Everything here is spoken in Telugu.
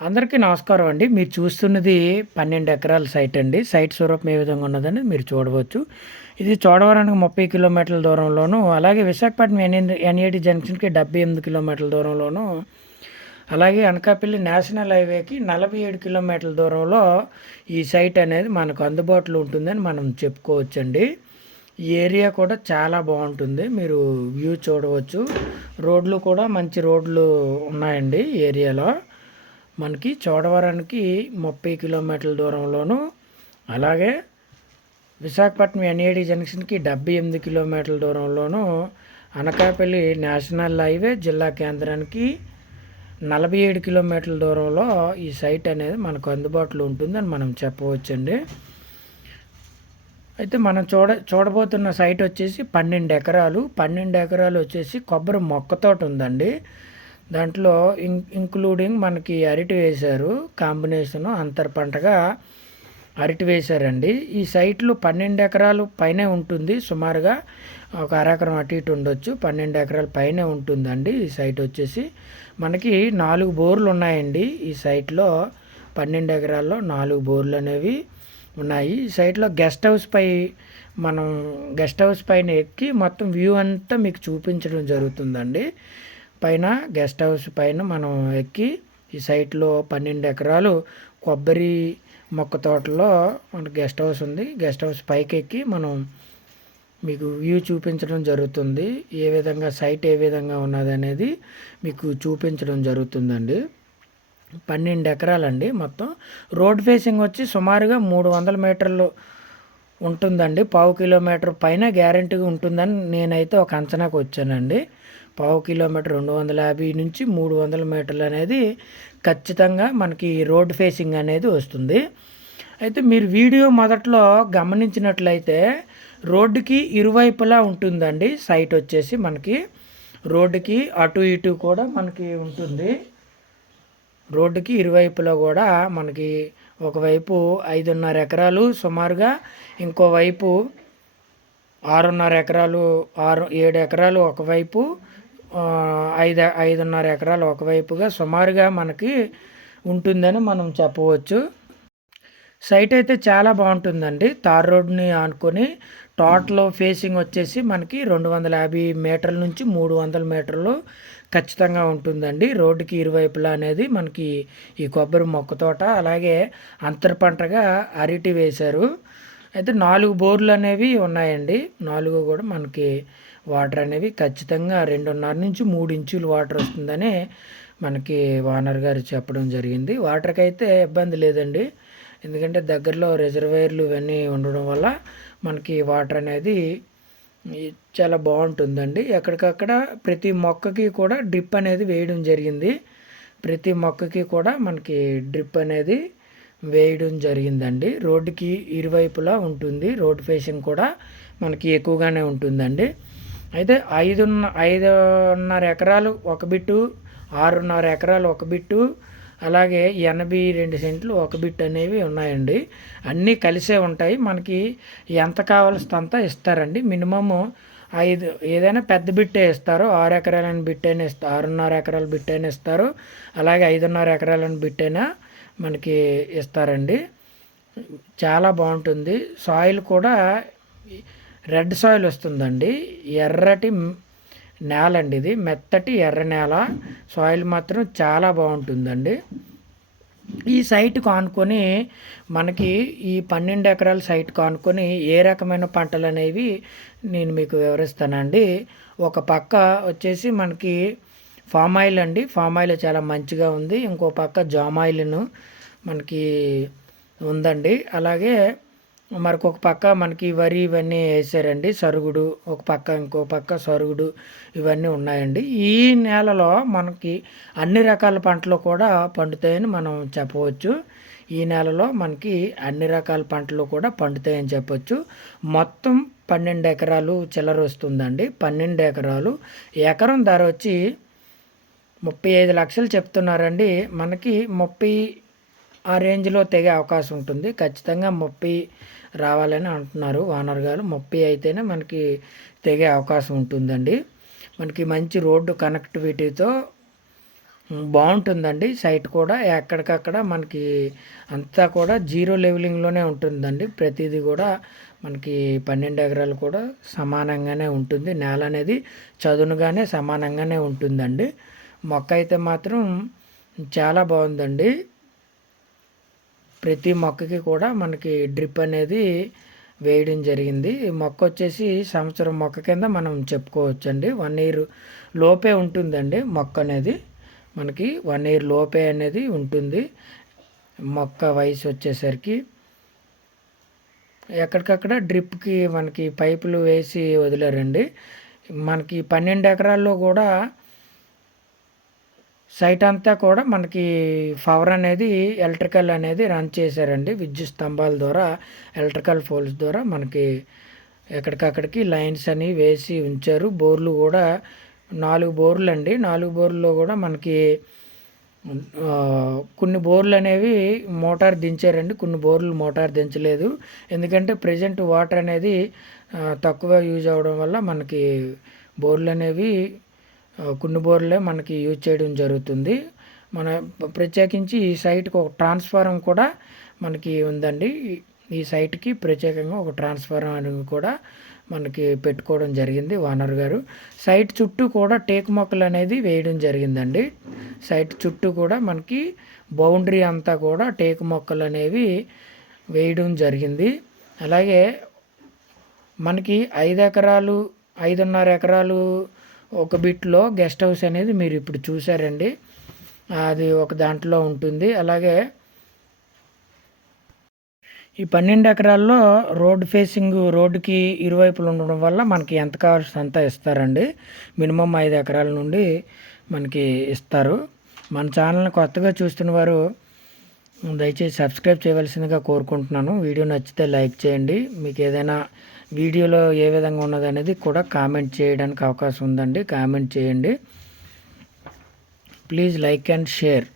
అందరికీ నమస్కారం అండి. మీరు చూస్తున్నది పన్నెండు ఎకరాల సైట్ అండి. సైట్ స్వరూపం ఏ విధంగా ఉన్నదని మీరు చూడవచ్చు. ఇది చోడవరానికి ముప్పై కిలోమీటర్ల దూరంలోను అలాగే విశాఖపట్నం ఎన్ ఎన్ఏటి జంక్షన్కి డెబ్బై ఎనిమిది కిలోమీటర్ల దూరంలోను అలాగే అనకాపల్లి నేషనల్ హైవేకి నలభై ఏడు కిలోమీటర్ల దూరంలో ఈ సైట్ అనేది మనకు అందుబాటులో ఉంటుందని మనం చెప్పుకోవచ్చండి. ఈ ఏరియా కూడా చాలా బాగుంటుంది. మీరు వ్యూ చూడవచ్చు. రోడ్లు కూడా మంచి రోడ్లు ఉన్నాయండి ఏరియాలో. మనకి చోడవరానికి ముప్పై కిలోమీటర్ల దూరంలోను అలాగే విశాఖపట్నం ఎన్ఏడి జంక్షన్కి డెబ్బై ఎనిమిది కిలోమీటర్ల దూరంలోను అనకాపల్లి నేషనల్ హైవే జిల్లా కేంద్రానికి నలభై ఏడు కిలోమీటర్ల దూరంలో ఈ సైట్ అనేది మనకు అందుబాటులో ఉంటుందని మనం చెప్పవచ్చండి. అయితే మనం చూడ చూడబోతున్న సైట్ వచ్చేసి పన్నెండు ఎకరాలు. పన్నెండు ఎకరాలు వచ్చేసి కొబ్బరి మొక్కతోట ఉందండి. దాంట్లో ఇన్ ఇంక్లూడింగ్ మనకి అరటి వేశారు కాంబినేషన్ అంతర్ పంటగా అరటి వేశారండి. ఈ సైట్లు పన్నెండు ఎకరాలు పైనే ఉంటుంది సుమారుగా ఒక అరెకరం అటు ఇటు ఉండొచ్చు పన్నెండు ఎకరాల పైనే ఉంటుందండి ఈ సైట్ వచ్చేసి. మనకి నాలుగు బోర్లు ఉన్నాయండి ఈ సైట్లో పన్నెండు ఎకరాల్లో నాలుగు బోర్లు అనేవి ఉన్నాయి. ఈ సైట్లో గెస్ట్ హౌస్ పై మనం గెస్ట్ హౌస్ పైన ఎక్కి మొత్తం వ్యూ అంతా మీకు చూపించడం జరుగుతుందండి. పైన గెస్ట్ హౌస్ పైన మనం ఎక్కి ఈ సైట్లో పన్నెండు ఎకరాలు కొబ్బరి మొక్క తోటలో మన గెస్ట్ హౌస్ ఉంది. గెస్ట్ హౌస్ పైకి ఎక్కి మనం మీకు వ్యూ చూపించడం జరుగుతుంది. ఏ విధంగా సైట్ ఏ విధంగా ఉన్నది అనేది మీకు చూపించడం జరుగుతుందండి. పన్నెండు ఎకరాలండి మొత్తం. రోడ్ ఫేసింగ్ వచ్చి సుమారుగా మూడు వందల మీటర్లు ఉంటుందండి. పావు కిలోమీటర్ పైన గ్యారంటీగా ఉంటుందని నేనైతే ఒక అంచనాకు వచ్చానండి. పావు కిలోమీటర్ రెండు వందల యాభై నుంచి మూడు వందల మీటర్లు అనేది ఖచ్చితంగా మనకి రోడ్ ఫేసింగ్ అనేది వస్తుంది. అయితే మీరు వీడియో మొదట్లో గమనించినట్లయితే రోడ్డుకి ఇరువైపులా ఉంటుందండి. సైట్ వచ్చేసి మనకి రోడ్డుకి అటు ఇటు కూడా మనకి ఉంటుంది. రోడ్డుకి ఇరువైపులా కూడా మనకి ఒకవైపు ఐదున్నర ఎకరాలు సుమారుగా ఇంకోవైపు ఆరున్నర ఎకరాలు ఆరు ఏడు ఎకరాలు ఒకవైపు ఐదు ఐదున్నర ఎకరాలు ఒకవైపుగా సుమారుగా మనకి ఉంటుందని మనం చెప్పవచ్చు. సైట్ అయితే చాలా బాగుంటుందండి. తార్ రోడ్ని ఆనుకొని టోటల్ ఫేసింగ్ వచ్చేసి మనకి రెండు వందల యాభై మీటర్ల నుంచి మూడు వందల మీటర్లు ఖచ్చితంగా ఉంటుందండి. రోడ్డుకి ఇరువైపులా అనేది మనకి ఈ కొబ్బరి మొక్క తోట అలాగే అంతర పంటగా అరటి వేశారు. అయితే నాలుగు బోర్లు అనేవి ఉన్నాయండి. నాలుగు కూడా మనకి వాటర్ అనేవి ఖచ్చితంగా రెండున్నర నుంచి మూడు ఇంచులు వాటర్ వస్తుందని మనకి వానర్ గారు చెప్పడం జరిగింది. వాటర్కి అయితే ఇబ్బంది లేదండి. ఎందుకంటే దగ్గరలో రిజర్వేర్లు ఇవన్నీ ఉండడం వల్ల మనకి వాటర్ అనేది చాలా బాగుంటుందండి. ఎక్కడికక్కడ ప్రతి మొక్కకి కూడా డ్రిప్ అనేది వేయడం జరిగింది. ప్రతి మొక్కకి కూడా మనకి డ్రిప్ అనేది వేయడం జరిగిందండి. రోడ్డుకి ఇరువైపులా ఉంటుంది. రోడ్ ఫేసింగ్ కూడా మనకి ఎక్కువగానే ఉంటుందండి. అయితే ఐదున్న ఐదున్నర ఎకరాలు ఒక బిట్టు ఆరున్నర ఎకరాలు ఒక బిట్టు అలాగే ఎనభై రెండు సెంట్లు ఒక బిట్ అనేవి ఉన్నాయండి. అన్నీ కలిసే ఉంటాయి. మనకి ఎంత కావాల్సినంత ఇస్తారండి. మినిమము ఐదు ఏదైనా పెద్ద బిట్టే ఇస్తారు. ఆరు ఎకరాలని బిట్టైనా ఇస్తారు ఆరున్నర ఎకరాల బిట్టైనా ఇస్తారు. అలాగే ఐదున్నర ఎకరాలని బిట్టైనా మనకి ఇస్తారండి. చాలా బాగుంటుంది. సాయిల్ కూడా రెడ్ సాయిల్ వస్తుందండి. ఎర్రటి నేల అండి ఇది. మెత్తటి ఎర్ర నేల. సాయిల్ మాత్రం చాలా బాగుంటుందండి. ఈ సైట్ కానుకొని మనకి ఈ పన్నెండు ఎకరాల సైట్ కానుకొని ఏ రకమైన పంటలు అనేవి నేను మీకు వివరిస్తానండి. ఒక పక్క వచ్చేసి మనకి ఫామ్ ఆయిల్ అండి. ఫామ్ ఆయిల్ చాలా మంచిగా ఉంది. ఇంకో పక్క జామ్ ఆయిల్ను మనకి ఉందండి. అలాగే మరొక పక్క మనకి వరి ఇవన్నీ వేసారండి సరుగుడు ఒక పక్క ఇంకో పక్క సరుగుడు ఇవన్నీ ఉన్నాయండి. ఈ నేలలో మనకి అన్ని రకాల పంటలు కూడా పండుతాయని మనం చెప్పవచ్చు. ఈ నెలలో మనకి అన్ని రకాల పంటలు కూడా పండుతాయని చెప్పొచ్చు. మొత్తం పన్నెండు ఎకరాలు చిల్లర వస్తుందండి. పన్నెండు ఎకరాలు. ఎకరం ధర వచ్చి ముప్పై ఐదు లక్షలు చెప్తున్నారండి. మనకి ముప్పై ఆ రేంజ్లో తెగే అవకాశం ఉంటుంది. ఖచ్చితంగా ముప్పై రావాలని అంటున్నారు ఓనర్ గారు. ముప్పై అయితేనే మనకి తెగే అవకాశం ఉంటుందండి. మనకి మంచి రోడ్డు కనెక్టివిటీతో బాగుంటుందండి. సైట్ కూడా ఎక్కడికక్కడ మనకి అంతా కూడా జీరో లెవెలింగ్లోనే ఉంటుందండి. ప్రతిదీ కూడా మనకి పన్నెండు ఎకరాలు కూడా సమానంగానే ఉంటుంది. నేల అనేది చదునుగానే సమానంగానే ఉంటుందండి. మొక్క అయితే మాత్రం చాలా బాగుందండి. ప్రతి మొక్కకి కూడా మనకి డ్రిప్ అనేది వేయడం జరిగింది. మొక్క వచ్చేసి సంవత్సరం మొక్క కింద మనం చెప్పుకోవచ్చండి. వన్ ఇయర్ లోపే ఉంటుందండి మొక్క అనేది. మనకి వన్ ఇయర్ లోపే అనేది ఉంటుంది. మొక్క వయసు వచ్చేసరికి ఎక్కడికక్కడ డ్రిప్కి మనకి పైపులు వేసి వదిలేరండి. మనకి పన్నెండు ఎకరాల్లో కూడా సైట్ అంతా కూడా మనకి పవర్ అనేది ఎలక్ట్రికల్ అనేది రన్ చేశారండి. విద్యుత్ స్తంభాల ద్వారా ఎలక్ట్రికల్ పోల్స్ ద్వారా మనకి ఎక్కడికక్కడికి లైన్స్ అని వేసి ఉంచారు. బోర్లు కూడా నాలుగు బోర్లు అండి నాలుగు బోర్లలో కూడా మనకి కొన్ని బోర్లు అనేవి మోటార్ దించారండి. కొన్ని బోర్లు మోటార్ దించలేదు. ఎందుకంటే ప్రజెంట్ వాటర్ అనేది తక్కువ యూజ్ అవ్వడం వల్ల మనకి బోర్లు అనేవి కుండు కొన్ని బోర్లే మనకి యూజ్ చేయడం జరుగుతుంది. మన ప్రత్యేకించి ఈ సైట్కి ఒక ట్రాన్స్ఫారం కూడా మనకి ఉందండి. ఈ- సైట్కి ప్రత్యేకంగా ఒక ట్రాన్స్ఫారం అనేది కూడా మనకి పెట్టుకోవడం జరిగింది ఓనర్ గారు. సైట్ చుట్టూ కూడా టేకు మొక్కలు అనేది వేయడం జరిగిందండి. సైట్ చుట్టూ కూడా మనకి బౌండరీ అంతా కూడా టేకు మొక్కలు అనేవి వేయడం జరిగింది. అలాగే మనకి ఐదు ఎకరాలు ఐదున్నర ఎకరాలు ఒక బిట్లో గెస్ట్ హౌస్ అనేది మీరు ఇప్పుడు చూసారండి అది ఒక దాంట్లో ఉంటుంది. అలాగే ఈ పన్నెండు ఎకరాల్లో రోడ్ ఫేసింగ్ రోడ్డుకి ఇరువైపులు ఉండడం వల్ల మనకి ఎంత కావాల్సి అంత ఇస్తారండి. మినిమం ఐదు ఎకరాల నుండి మనకి ఇస్తారు. మన ఛానల్ని కొత్తగా చూస్తున్న వారు దయచేసి సబ్స్క్రైబ్ చేయవలసిందిగా కోరుకుంటున్నాను. వీడియో నచ్చితే లైక్ చేయండి. మీకు ఏదైనా వీడియోలో ఏ విధంగా ఉన్నదనేది కూడా కామెంట్ చేయడానికి అవకాశం ఉందండి. కామెంట్ చేయండి. Please like and share.